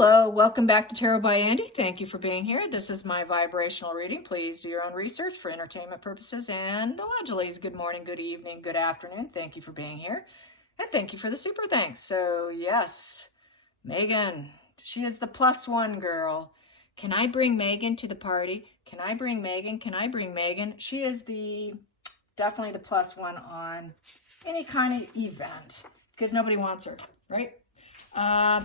Hello, welcome back to Tarot by Andy. Thank you for being here. This is my vibrational reading. Please do your own research for entertainment purposes. And allegedly, good morning, good evening, good afternoon. Thank you for being here. And thank you for the super thanks. So yes, Megan, she is the +1 girl. Can I bring Megan to the party? Can I bring Megan? Can I bring Megan? She is definitely the +1 on any kind of event because nobody wants her, right?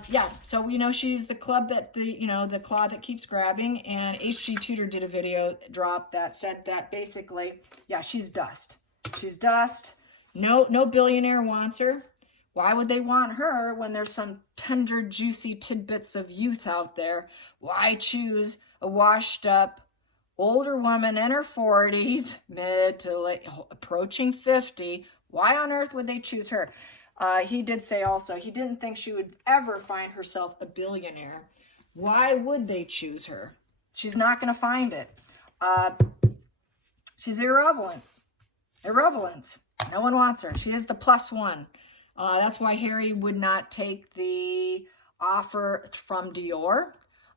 Yeah, so we know she's the club that the claw that keeps grabbing, and HG Tudor did a video drop that said that basically, yeah, she's dust. She's dust. No billionaire wants her. Why would they want her when there's some tender, juicy tidbits of youth out there? Why choose a washed up older woman in her 40s, mid to late, approaching 50? Why on earth would they choose her? He did say also he didn't think she would ever find herself a billionaire. Why would they choose her? She's not going to find it. She's irrelevant. No one wants her. She is the +1. That's why Harry would not take the offer from Dior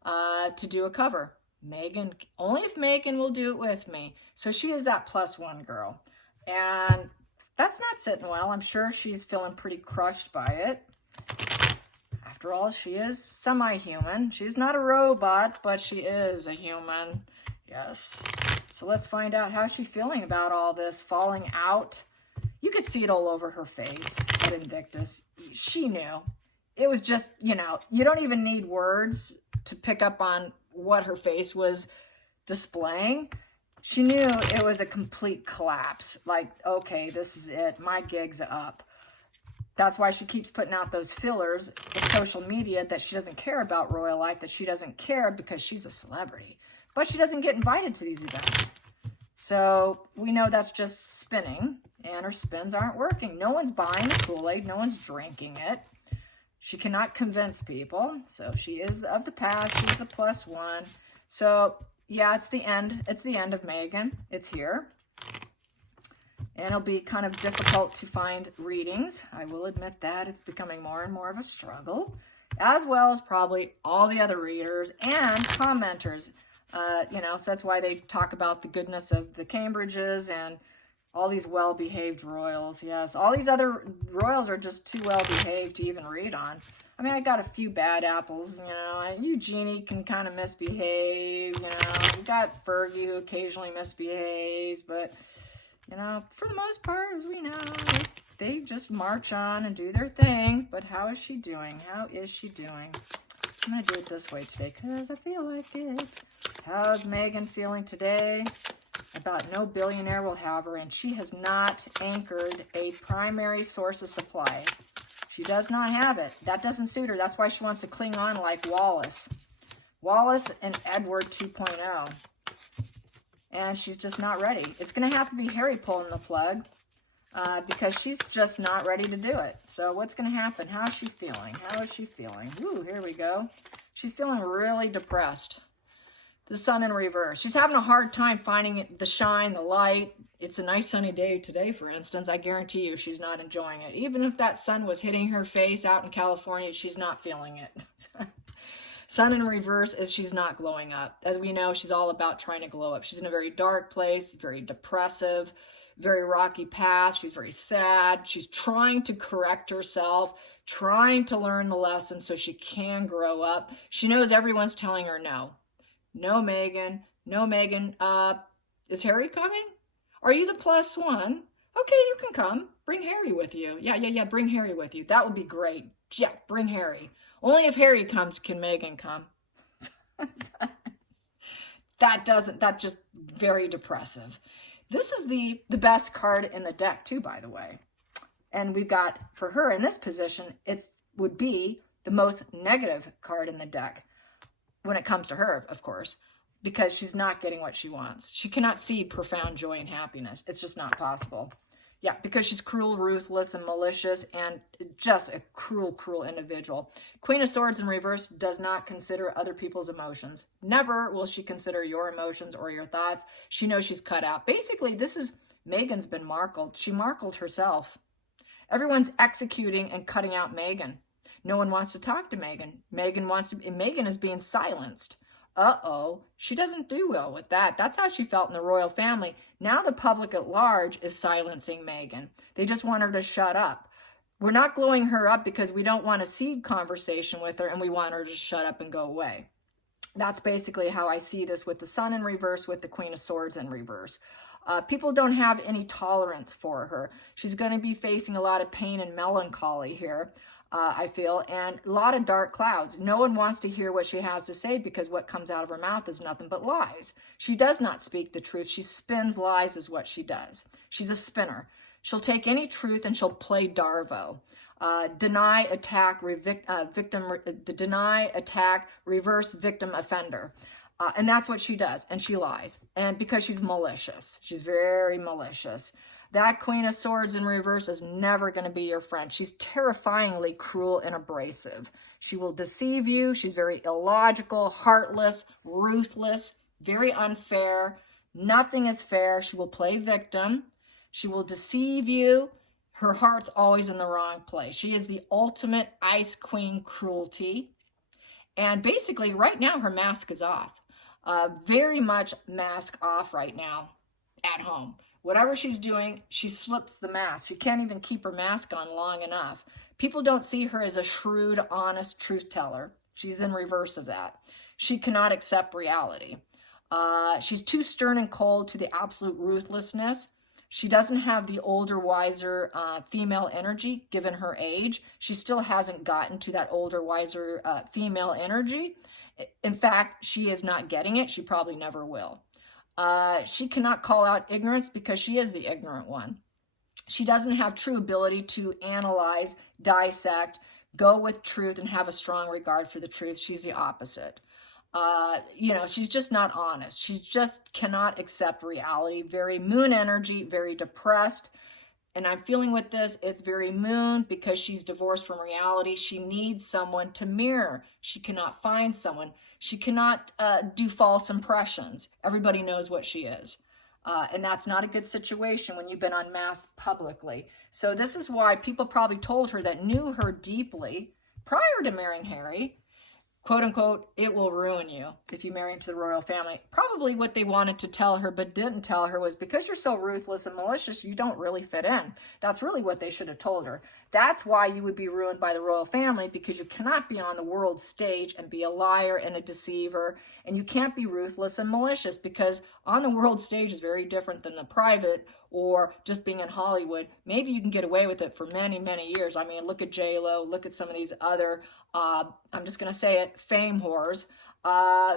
to do a cover. Megan, only if Megan will do it with me. So she is that +1 girl. And that's not sitting well. I'm sure she's feeling pretty crushed by it. After all, she is semi-human. She's not a robot, but she is a human. Yes. So let's find out how she's feeling about all this falling out. You could see it all over her face at Invictus. She knew. It was just, you don't even need words to pick up on what her face was displaying. She knew it was a complete collapse. Like, okay, this is it. My gig's up. That's why she keeps putting out those fillers in social media that she doesn't care about royal life, that she doesn't care because she's a celebrity. But she doesn't get invited to these events. So we know that's just spinning, and her spins aren't working. No one's buying the Kool-Aid. No one's drinking it. She cannot convince people. So she is of the past. She's the +1. So yeah, it's the end. It's the end of Megan. It's here. And it'll be kind of difficult to find readings. I will admit that. It's becoming more and more of a struggle, as well as probably all the other readers and commenters. So that's why they talk about the goodness of the Cambridges and all these well-behaved royals. Yes, all these other royals are just too well-behaved to even read on. I mean, I got a few bad apples, Eugenie can kind of misbehave, We got Fergie who occasionally misbehaves, but, for the most part, as we know, they just march on and do their thing. But how is she doing? How is she doing? I'm going to do it this way today because I feel like it. How's Megan feeling today? About no billionaire will have her, and she has not anchored a primary source of supply. She does not have it. That doesn't suit her. That's why she wants to cling on like Wallace. Wallace and Edward 2.0. And she's just not ready. It's going to have to be Harry pulling the plug because she's just not ready to do it. So what's going to happen? How is she feeling? How is she feeling? Ooh, here we go. She's feeling really depressed. The sun in reverse. She's having a hard time finding the shine, the light. It's a nice sunny day today, for instance. I guarantee you she's not enjoying it. Even if that sun was hitting her face out in California, she's not feeling it. Sun in reverse is she's not glowing up. As we know, she's all about trying to glow up. She's in a very dark place, very depressive, very rocky path. She's very sad. She's trying to correct herself, trying to learn the lesson so she can grow up. She knows everyone's telling her no. No, Megan. No, Megan. Is Harry coming? Are you the +1? Okay, you can come. Bring Harry with you. Yeah. Bring Harry with you. That would be great. Yeah, bring Harry. Only if Harry comes can Megan come. That's just very depressive. This is the best card in the deck too, by the way. And we've got, for her in this position, it would be the most negative card in the deck. When it comes to her, of course, because she's not getting what she wants. She cannot see profound joy and happiness. It's just not possible. Yeah, because she's cruel, ruthless, and malicious, and just a cruel, cruel individual. Queen of Swords in reverse does not consider other people's emotions. Never will she consider your emotions or your thoughts. She knows she's cut out. Basically, this is Megan's been markled. She markled herself. Everyone's executing and cutting out Megan. No one wants to talk to Megan. Megan is being silenced. She doesn't do well with that. That's how she felt in the royal family. Now the public at large is silencing Megan. They just want her to shut up. We're not glowing her up because we don't want a seed conversation with her and we want her to shut up and go away. That's basically how I see this with the Sun in reverse, with the Queen of Swords in reverse. People don't have any tolerance for her. She's going to be facing a lot of pain and melancholy here, I feel, and a lot of dark clouds. No one wants to hear what she has to say because what comes out of her mouth is nothing but lies. She does not speak the truth. She spins lies is what she does. She's a spinner. She'll take any truth and she'll play Darvo. Deny, attack, deny, attack, reverse victim offender. And that's what she does. And she lies. And because she's malicious. She's very malicious. That Queen of Swords in reverse is never going to be your friend. She's terrifyingly cruel and abrasive. She will deceive you. She's very illogical, heartless, ruthless, very unfair. Nothing is fair. She will play victim. She will deceive you. Her heart's always in the wrong place. She is the ultimate Ice Queen cruelty. And basically, right now, her mask is off. Very much mask off right now at home. Whatever she's doing, she slips the mask. She can't even keep her mask on long enough. People don't see her as a shrewd, honest truth teller. She's in reverse of that. She cannot accept reality. She's too stern and cold to the absolute ruthlessness. She doesn't have the older, wiser female energy given her age. She still hasn't gotten to that older, wiser female energy. In fact, she is not getting it. She probably never will. She cannot call out ignorance because she is the ignorant one. She doesn't have true ability to analyze, dissect, go with truth, and have a strong regard for the truth. She's the opposite. She's just not honest. She just cannot accept reality. Very moon energy, very depressed. And I'm feeling with this, it's very moon because she's divorced from reality. She needs someone to mirror. She cannot find someone. She cannot do false impressions. Everybody knows what she is. And that's not a good situation when you've been unmasked publicly. So this is why people probably told her that knew her deeply prior to marrying Harry, quote unquote, it will ruin you if you marry into the royal family. Probably what they wanted to tell her but didn't tell her was because you're so ruthless and malicious, you don't really fit in. That's really what they should have told her. That's why you would be ruined by the royal family, because you cannot be on the world stage and be a liar and a deceiver. And you can't be ruthless and malicious, because on the world stage is very different than the private or just being in Hollywood. Maybe you can get away with it for many, many years. I mean, look at J-Lo, look at some of these other, I'm just going to say it, fame whores,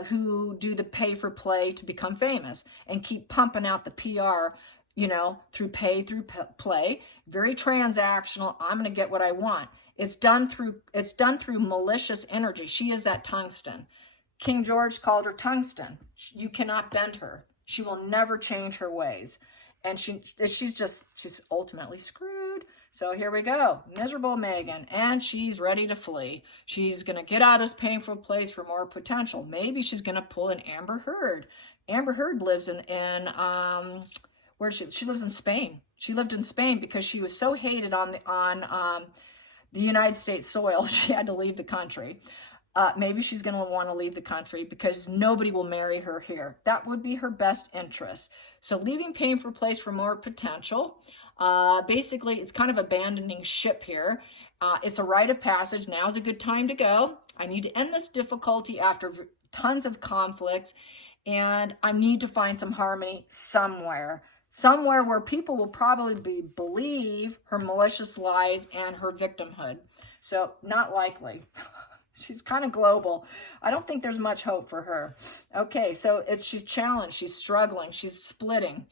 who do the pay for play to become famous and keep pumping out the PR, through pay, through play, very transactional. I'm going to get what I want. It's done through malicious energy. She is that tungsten. King George called her tungsten. You cannot bend her. She will never change her ways. And she's ultimately screwed. So here we go. Miserable Megan. And she's ready to flee. She's going to get out of this painful place for more potential. Maybe she's going to pull an Amber Heard. Amber Heard lives she lives in Spain. She lived in Spain because she was so hated on the United States soil, she had to leave the country. Maybe she's going to want to leave the country because nobody will marry her here. That would be her best interest. So leaving painful place for more potential. Basically, it's kind of abandoning ship here. It's a rite of passage. Now's a good time to go. I need to end this difficulty after tons of conflicts, and I need to find some harmony somewhere. Somewhere where people will probably believe her malicious lies and her victimhood. So not likely. She's kind of global. I don't think there's much hope for her. Okay, so she's challenged. She's struggling. She's splitting.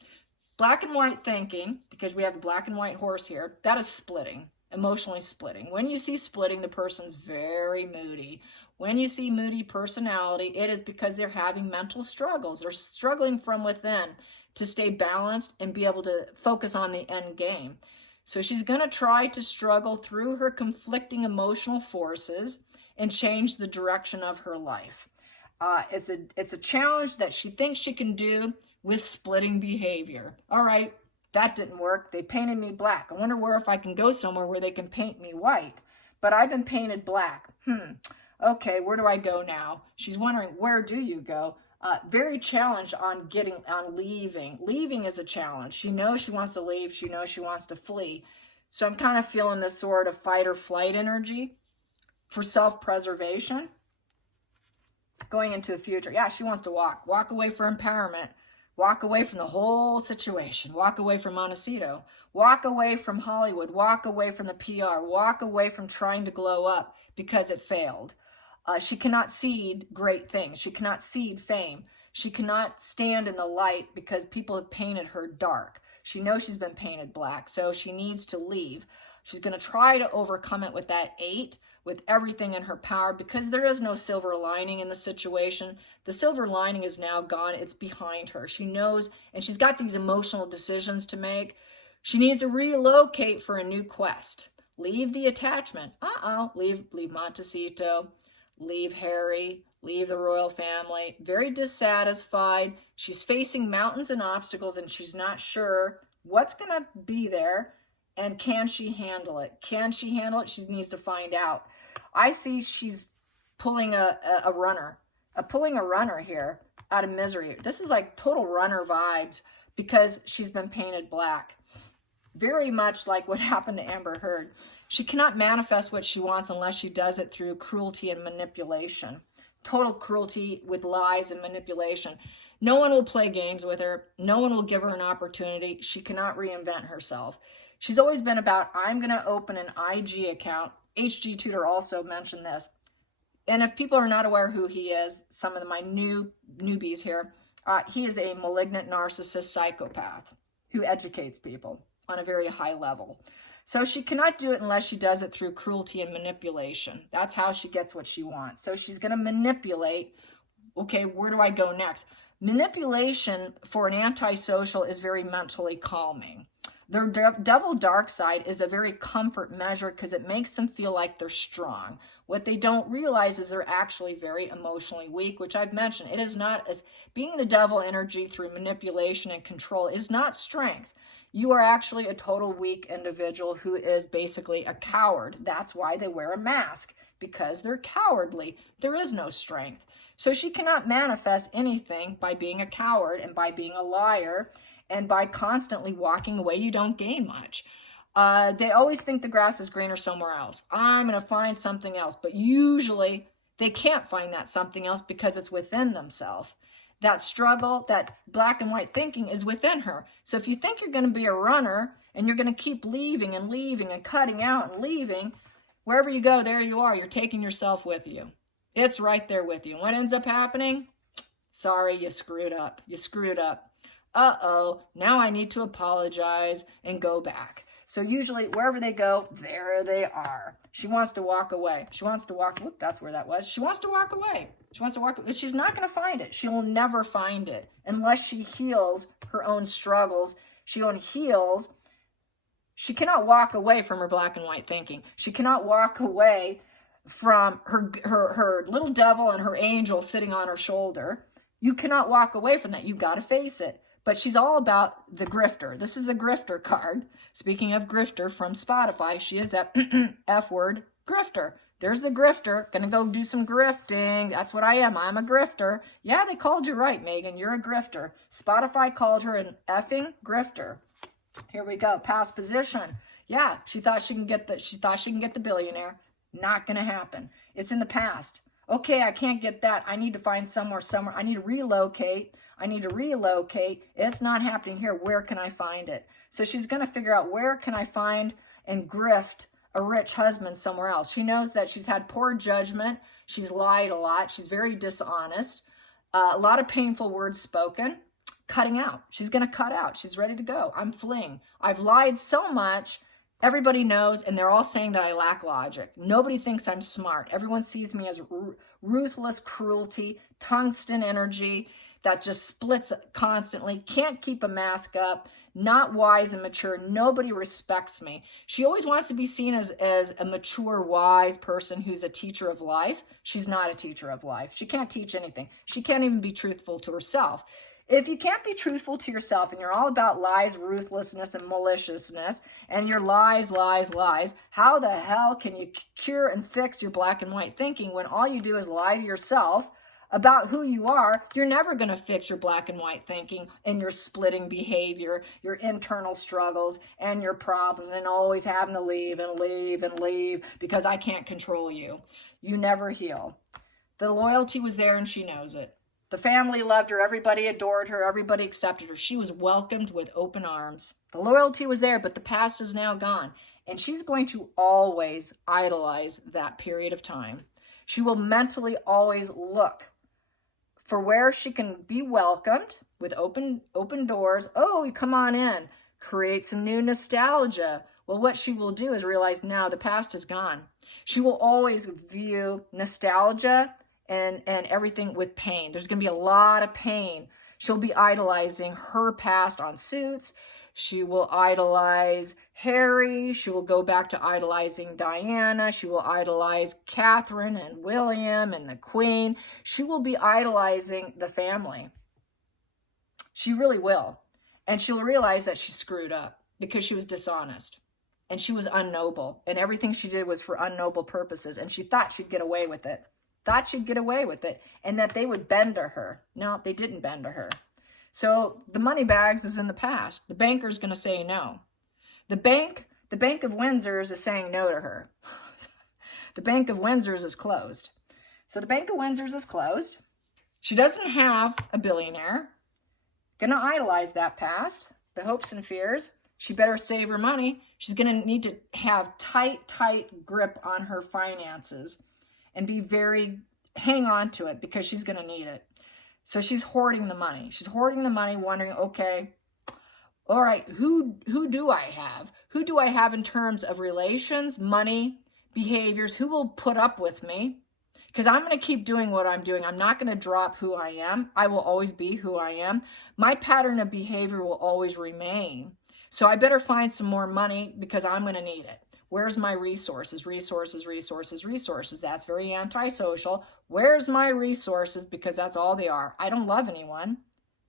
Black and white thinking, because we have the black and white horse here, that is splitting, emotionally splitting. When you see splitting, the person's very moody. When you see moody personality, it is because they're having mental struggles. They're struggling from within to stay balanced and be able to focus on the end game. So she's going to try to struggle through her conflicting emotional forces and change the direction of her life. It's a challenge that she thinks she can do with splitting behavior. All right, that didn't work. They painted me black. I wonder if I can go somewhere where they can paint me white. but I've been painted black. Okay, where do I go now? She's wondering, where do you go? Very challenged on leaving. Leaving is a challenge. She knows she wants to leave. She knows she wants to flee. So I'm kind of feeling this sort of fight or flight energy for self-preservation going into the future. Yeah, she wants to walk away for empowerment, walk away from the whole situation, walk away from Montecito, walk away from Hollywood, walk away from the PR, walk away from trying to glow up because it failed. She cannot cede great things. She cannot cede fame. She cannot stand in the light because people have painted her dark. She knows she's been painted black, so she needs to leave. She's going to try to overcome it with that 8, with everything in her power, because there is no silver lining in the situation. The silver lining is now gone. It's behind her. She knows, and she's got these emotional decisions to make. She needs to relocate for a new quest. Leave the attachment. Leave Montecito. Leave Harry, leave the royal family, very dissatisfied. She's facing mountains and obstacles, and she's not sure what's going to be there, and can she handle it? Can she handle it? She needs to find out. I see she's pulling a runner here out of misery. This is like total runner vibes because she's been painted black. Very much like what happened to Amber Heard. She cannot manifest what she wants unless she does it through cruelty and manipulation. Total cruelty with lies and manipulation. No one will play games with her. No one will give her an opportunity. She cannot reinvent herself. She's always been about, I'm going to open an IG account. HG Tudor also mentioned this. And if people are not aware who he is, some of my newbies here, he is a malignant narcissist psychopath who educates people on a very high level. So she cannot do it unless she does it through cruelty and manipulation. That's how she gets what she wants. So she's going to manipulate. Okay, where do I go next? Manipulation for an antisocial is very mentally calming. Their devil dark side is a very comfort measure because it makes them feel like they're strong. What they don't realize is they're actually very emotionally weak, which I've mentioned. It is not, as being the devil energy through manipulation and control is not strength. You are actually a total weak individual who is basically a coward. That's why they wear a mask, because they're cowardly. There is no strength. So she cannot manifest anything by being a coward and by being a liar and by constantly walking away. You don't gain much. They always think the grass is greener somewhere else. I'm going to find something else. But usually they can't find that something else because it's within themselves. That struggle, that black and white thinking is within her. So if you think you're going to be a runner and you're going to keep leaving and leaving and cutting out and leaving, wherever you go, there you are. You're taking yourself with you. It's right there with you. And what ends up happening? Sorry, you screwed up. You screwed up. Uh-oh, now I need to apologize and go back. So usually wherever they go, there they are. She wants to walk away. She wants to walk, whoop, that's where that was. She wants to walk away. She wants to walk away, but she's not going to find it. She will never find it unless she heals her own struggles. She only heals. She cannot walk away from her black and white thinking. She cannot walk away from her little devil and her angel sitting on her shoulder. You cannot walk away from that. You've got to face it. But she's all about the grifter. This is the grifter card. Speaking of grifter from Spotify, she is that F word, grifter. There's the grifter. Gonna go do some grifting. That's what I am. I'm a grifter. Yeah, they called you right, Megan. You're a grifter. Spotify called her an effing grifter. Here we go. Past position. Yeah, she thought she can get the billionaire. Not gonna happen. It's in the past. Okay, I can't get that. I need to find somewhere. I need to relocate. It's not happening here. Where can I find it? So she's going to figure out, where can I find and grift a rich husband somewhere else? She knows that she's had poor judgment. She's lied a lot. She's very dishonest. A lot of painful words spoken. Cutting out. She's going to cut out. She's ready to go. I'm fleeing. I've lied so much. Everybody knows, and they're all saying that I lack logic. Nobody thinks I'm smart. Everyone sees me as ruthless cruelty, tungsten energy that just splits constantly, can't keep a mask up, not wise and mature. Nobody respects me. She always wants to be seen as a mature, wise person who's a teacher of life. She's not a teacher of life. She can't teach anything. She can't even be truthful to herself. If you can't be truthful to yourself and you're all about lies, ruthlessness, and maliciousness, and your lies, how the hell can you cure and fix your black and white thinking when all you do is lie to yourself about who you are? You're never going to fix your black and white thinking and your splitting behavior, your internal struggles and your problems, and always having to leave and leave and leave because I can't control you. You never heal. The loyalty was there and she knows it. The family loved her. Everybody adored her. Everybody accepted her. She was welcomed with open arms. The loyalty was there, but the past is now gone. And she's going to always idolize that period of time. She will mentally always look for where she can be welcomed with open doors. Oh, you come on in. Create some new nostalgia. Well, what she will do is realize now the past is gone. She will always view nostalgia and everything with pain. There's going to be a lot of pain. She'll be idolizing her past on Suits. She will idolize Harry. She will go back to idolizing Diana. She will idolize Catherine and William and the Queen. She will be idolizing the family. She really will. And she'll realize that she screwed up because she was dishonest and she was unnoble. And everything she did was for unnoble purposes. And she thought she'd get away with it. And that they would bend to her. No, they didn't bend to her. So the money bags is in the past. The banker's going to say no. The Bank of Windsor's is saying no to her. The Bank of Windsor's is closed. So the Bank of Windsor's is closed. She doesn't have a billionaire. Going to idolize that past, the hopes and fears. She better save her money. She's going to need to have tight grip on her finances and hang on to it because she's going to need it. So she's hoarding the money. She's hoarding the money, wondering, okay, all right, who do I have? Who do I have in terms of relations, money, behaviors? Who will put up with me? Because I'm going to keep doing what I'm doing. I'm not going to drop who I am. I will always be who I am. My pattern of behavior will always remain. So I better find some more money because I'm going to need it. Where's my resources? Resources. That's very antisocial. Where's my resources? Because that's all they are. I don't love anyone.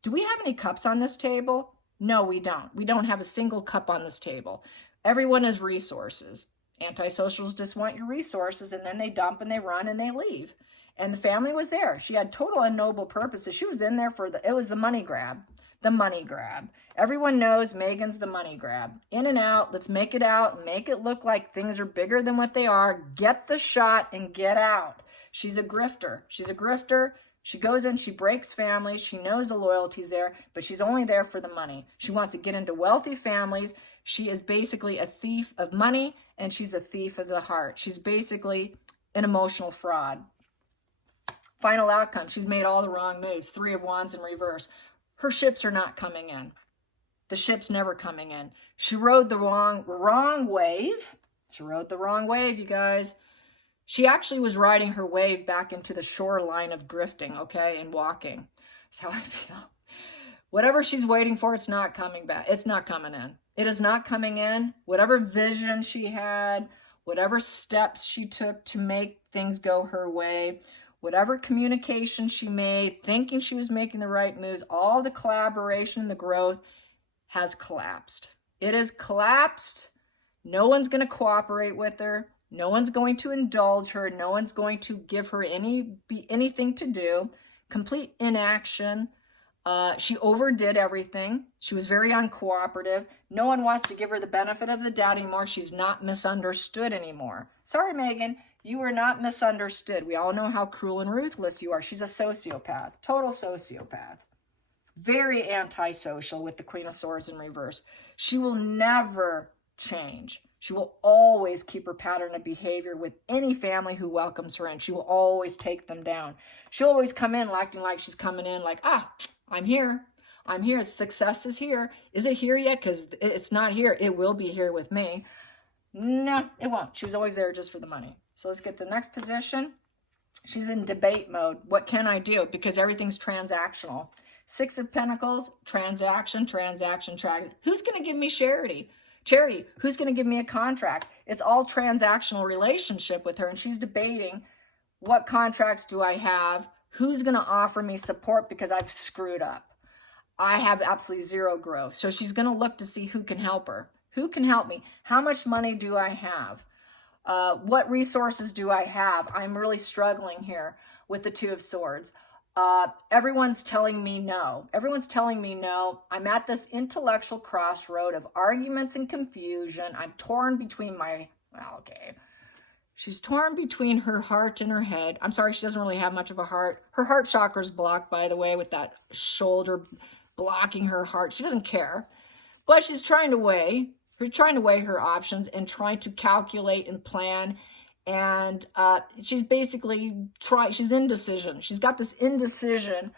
Do we have any cups on this table? No, we don't. We don't have a single cup on this table. Everyone is resources. Antisocials just want your resources, and then they dump and they run and they leave. And the family was there. She had total unnoble purposes. She was in there it was the money grab. The money grab. Everyone knows Megan's the money grab. In and out. Let's make it out. Make it look like things are bigger than what they are. Get the shot and get out. She's a grifter. She goes in, she breaks families. She knows the loyalty's there, but she's only there for the money. She wants to get into wealthy families. She is basically a thief of money, and she's a thief of the heart. She's basically an emotional fraud. Final outcome. She's made all the wrong moves. 3 of Wands in reverse. Her ships are not coming in. The ship's never coming in. She rode the wrong wave. She rode the wrong wave, you guys. She actually was riding her wave back into the shoreline of grifting, okay, and walking. That's how I feel. Whatever she's waiting for, it's not coming back. It's not coming in. It is not coming in. Whatever vision she had, whatever steps she took to make things go her way, whatever communication she made, thinking she was making the right moves, all the collaboration, the growth has collapsed. It has collapsed. No one's going to cooperate with her. No one's going to indulge her. No one's going to give her anything to do. Complete inaction. She overdid everything. She was very uncooperative. No one wants to give her the benefit of the doubt anymore. She's not misunderstood anymore. Sorry, Megan. You are not misunderstood. We all know how cruel and ruthless you are. She's a sociopath. Total sociopath. Very antisocial with the Queen of Swords in reverse. She will never change. She will always keep her pattern of behavior with any family who welcomes her in. She will always take them down. She'll always come in acting like she's coming in like, I'm here. I'm here. Success is here. Is it here yet? Because it's not here. It will be here with me. No, it won't. She was always there just for the money. So let's get the next position. She's in debate mode. What can I do? Because everything's transactional. 6 of Pentacles, transaction. Who's going to give me charity? Charity, who's going to give me a contract? It's all transactional relationship with her, and she's debating, what contracts do I have? Who's going to offer me support because I've screwed up? I have absolutely zero growth. So she's going to look to see who can help her. Who can help me? How much money do I have? What resources do I have? I'm really struggling here with the Two of Swords. Everyone's telling me no. Everyone's telling me no. I'm at this intellectual crossroad of arguments and confusion. I'm torn between she's torn between her heart and her head. I'm sorry, she doesn't really have much of a heart. Her heart chakra is blocked, by the way, with that shoulder blocking her heart. She doesn't care, but she's trying to weigh her options and trying to calculate and plan. And she's basically she's indecision. She's got this indecision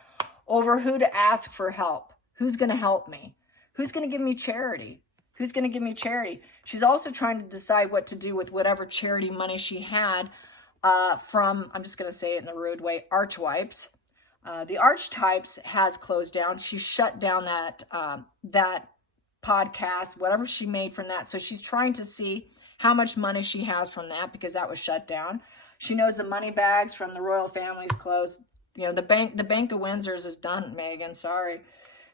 over who to ask for help. Who's going to help me? Who's going to give me charity? Who's going to give me charity? She's also trying to decide what to do with whatever charity money she had from, I'm just going to say it in the rude way, Archwipes. The Archetypes has closed down. She shut down that podcast, whatever she made from that. So she's trying to see how much money she has from that, because that was shut down. She knows the money bags from the royal family's closed. You know, the Bank of Windsor's is done, Megan. Sorry.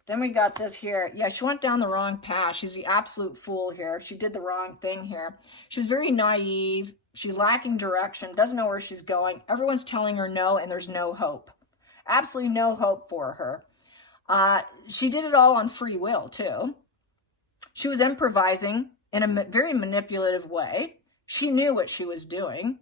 Then we got this here. Yeah, she went down the wrong path. She's the absolute fool here. She did the wrong thing here. She was very naive. She's lacking direction, doesn't know where she's going. Everyone's telling her no, and there's no hope. Absolutely no hope for her. She did it all on free will, too. She was improvising in a very manipulative way. She knew what she was doing.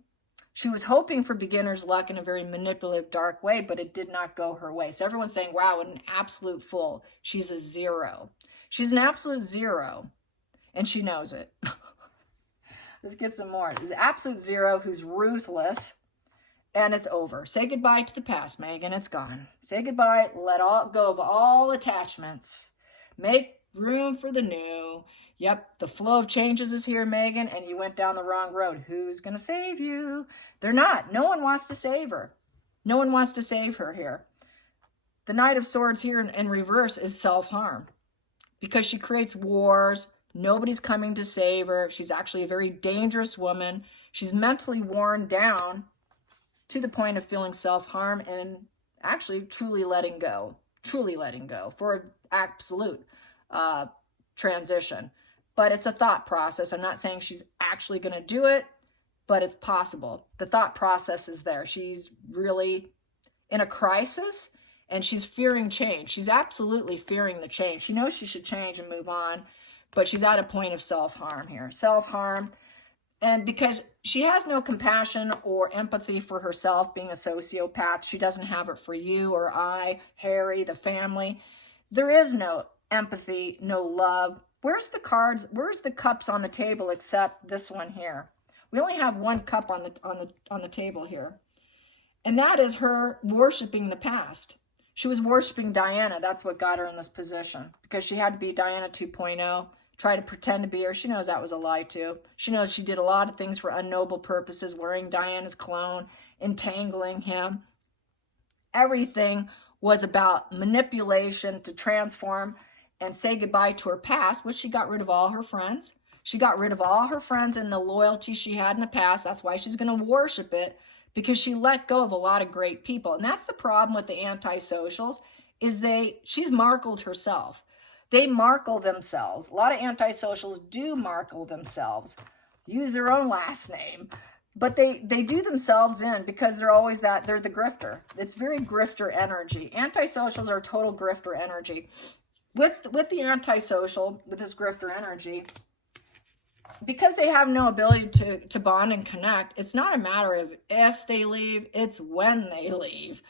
She was hoping for beginner's luck in a very manipulative, dark way, but it did not go her way. So everyone's saying, wow, what an absolute fool. She's a zero. She's an absolute zero, and she knows it. Let's get some more. There's an absolute zero who's ruthless, and it's over. Say goodbye to the past, Megan. It's gone. Say goodbye. Let go of all attachments. Make room for the new. Yep, the flow of changes is here, Megan, and you went down the wrong road. Who's going to save you? They're not. No one wants to save her. No one wants to save her here. The Knight of Swords here in reverse is self-harm, because she creates wars. Nobody's coming to save her. She's actually a very dangerous woman. She's mentally worn down to the point of feeling self-harm and actually truly letting go for an absolute transition. But it's a thought process. I'm not saying she's actually going to do it, but it's possible. The thought process is there. She's really in a crisis, and she's fearing change. She's absolutely fearing the change. She knows she should change and move on, but she's at a point of self-harm here. Self-harm. And because she has no compassion or empathy for herself, being a sociopath, she doesn't have it for you or I, Harry, the family. There is no empathy, no love. Where's the cards? Where's the cups on the table except this one here? We only have one cup on the table here. And that is her worshiping the past. She was worshiping Diana. That's what got her in this position, because she had to be Diana 2.0, try to pretend to be her. She knows that was a lie too. She knows she did a lot of things for unnoble purposes, wearing Diana's clone, entangling him. Everything was about manipulation to transform and say goodbye to her past, which she got rid of all her friends. She got rid of all her friends and the loyalty she had in the past. That's why she's going to worship it, because she let go of a lot of great people. And that's the problem with the antisocials, is she's markled herself. They markle themselves. A lot of antisocials do markle themselves, use their own last name, but they do themselves in, because they're always they're the grifter. It's very grifter energy. Antisocials are total grifter energy. With the antisocial, with this grifter energy, because they have no ability to bond and connect, it's not a matter of if they leave, it's when they leave.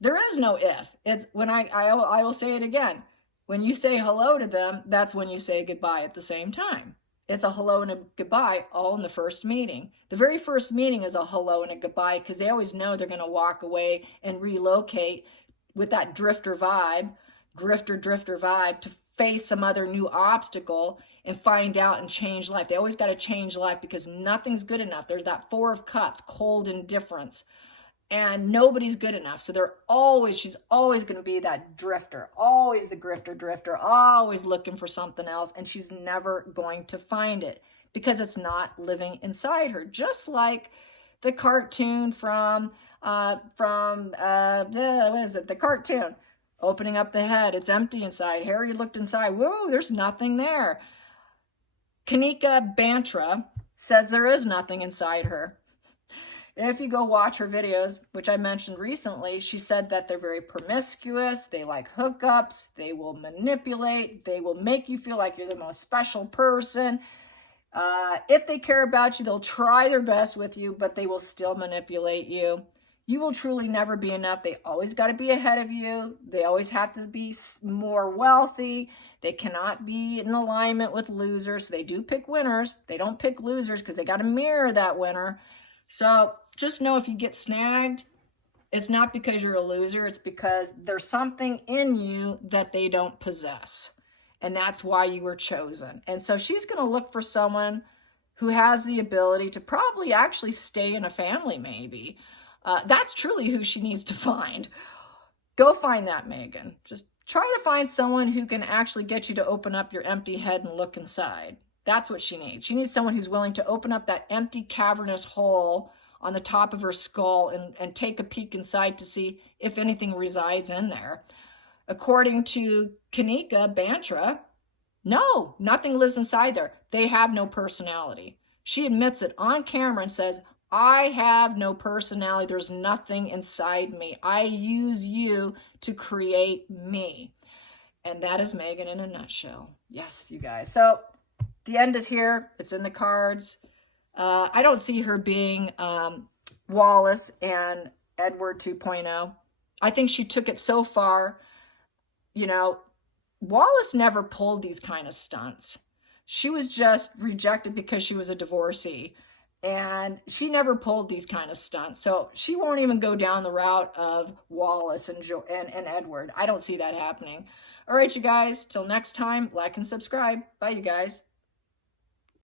There is no if. It's when I will say it again. When you say hello to them, that's when you say goodbye at the same time. It's a hello and a goodbye all in the first meeting. The very first meeting is a hello and a goodbye, because they always know they're going to walk away and relocate with that drifter vibe, drifter vibe, to face some other new obstacle and find out and change life. They always got to change life, because nothing's good enough. There's that Four of Cups, cold indifference, and nobody's good enough. So she's always going to be that drifter, always the drifter, always looking for something else, and she's never going to find it, because it's not living inside her. Just like the cartoon from what is it? The cartoon. Opening up the head, it's empty inside. Harry looked inside. Whoa, there's nothing there. Kanika Bantra says there is nothing inside her. If you go watch her videos, which I mentioned recently, she said that they're very promiscuous, they like hookups, they will manipulate, they will make you feel like you're the most special person. If they care about you, they'll try their best with you, but they will still manipulate you. You will truly never be enough. They always got to be ahead of you. They always have to be more wealthy. They cannot be in alignment with losers. They do pick winners. They don't pick losers because they got to mirror that winner. So just know if you get snagged, it's not because you're a loser. It's because there's something in you that they don't possess. And that's why you were chosen. And so she's going to look for someone who has the ability to probably actually stay in a family maybe. That's truly who she needs to find. Go find that, Megan. Just try to find someone who can actually get you to open up your empty head and look inside. That's what she needs. She needs someone who's willing to open up that empty cavernous hole on the top of her skull and take a peek inside to see if anything resides in there. According to Kanika Bantra, no, nothing lives inside there. They have no personality. She admits it on camera and says, I have no personality. There's nothing inside me. I use you to create me. And that is Megan in a nutshell. Yes, you guys. So the end is here. It's in the cards. I don't see her being Wallace and Edward 2.0. I think she took it so far. You know, Wallace never pulled these kind of stunts. She was just rejected because she was a divorcee. And she never pulled these kind of stunts. So she won't even go down the route of Wallace and Edward. I don't see that happening. All right, you guys. Till next time, like and subscribe. Bye, you guys.